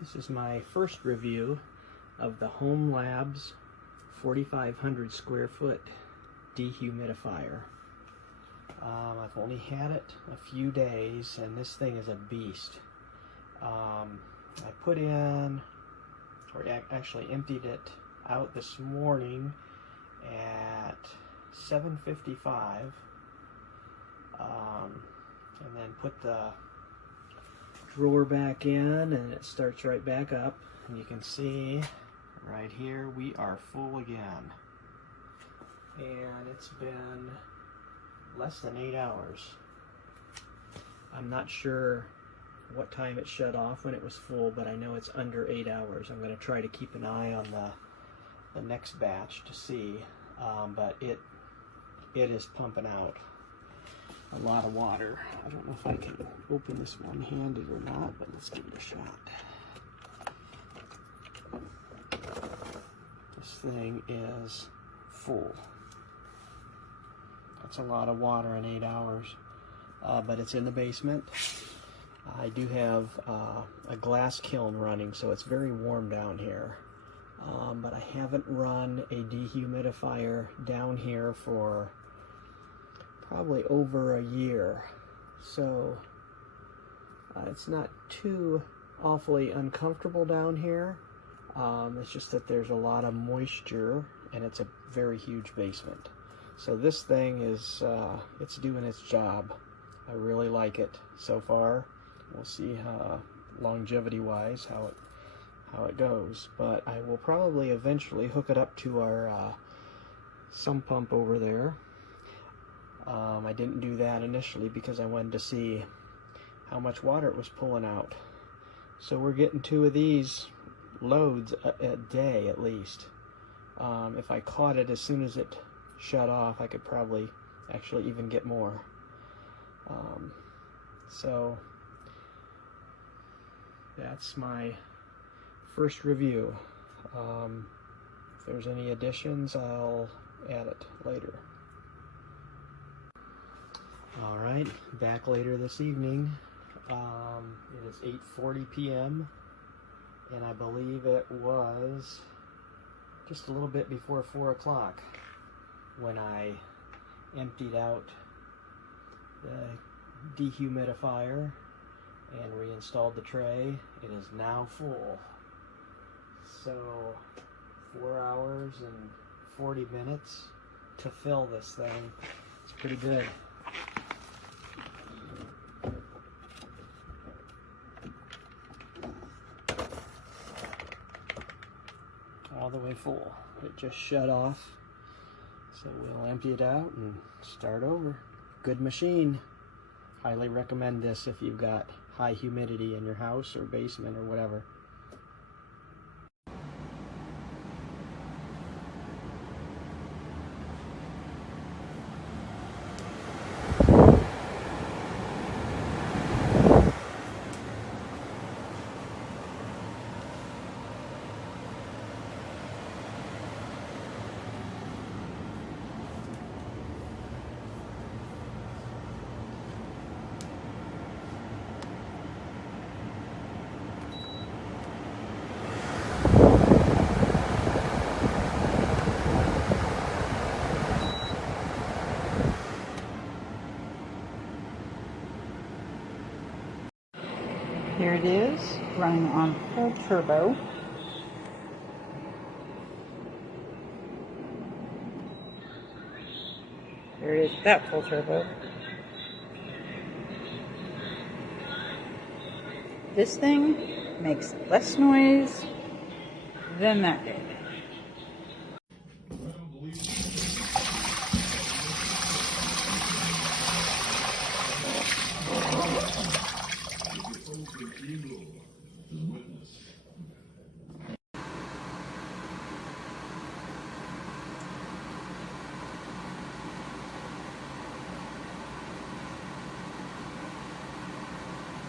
This is my first review of the hOmeLabs 4,500 square foot dehumidifier. I've only had it a few days and this thing is a beast. I put in, or actually emptied it out this morning at 7:55, and then put the drawer back in and it starts right back up, and you can see right here we are full again, and it's been less than 8 hours. I'm not sure what time it shut off when it was full, but I know it's under 8 hours. I'm going to try to keep an eye on the next batch to see, but it is pumping out a lot of water. I don't know if I can open this one-handed or not, but let's give it a shot. This thing is full. That's a lot of water in 8 hours, but it's in the basement. I do have a glass kiln running, so it's very warm down here, but I haven't run a dehumidifier down here for probably over a year, so it's not too awfully uncomfortable down here. It's just that there's a lot of moisture and it's a very huge basement. So this thing is it's doing its job. I really like it so far. We'll see longevity wise how it goes, but I will probably eventually hook it up to our sump pump over there. I didn't do that initially because I wanted to see how much water it was pulling out. So we're getting 2 of these loads a day at least. If I caught it as soon as it shut off, I could probably actually even get more. So that's my first review. If there's any additions, I'll add it later. Alright, back later this evening. It is 8:40 p.m. and I believe it was just a little bit before 4 o'clock when I emptied out the dehumidifier and reinstalled the tray. It is now full. So 4 hours and 40 minutes to fill this thing. It's pretty good. All the way full. It just shut off. So we'll empty it out and start over. Good machine. Highly recommend this if you've got high humidity in your house or basement or whatever. Here it is, running on full turbo. There it is, that full turbo. This thing makes less noise than that did.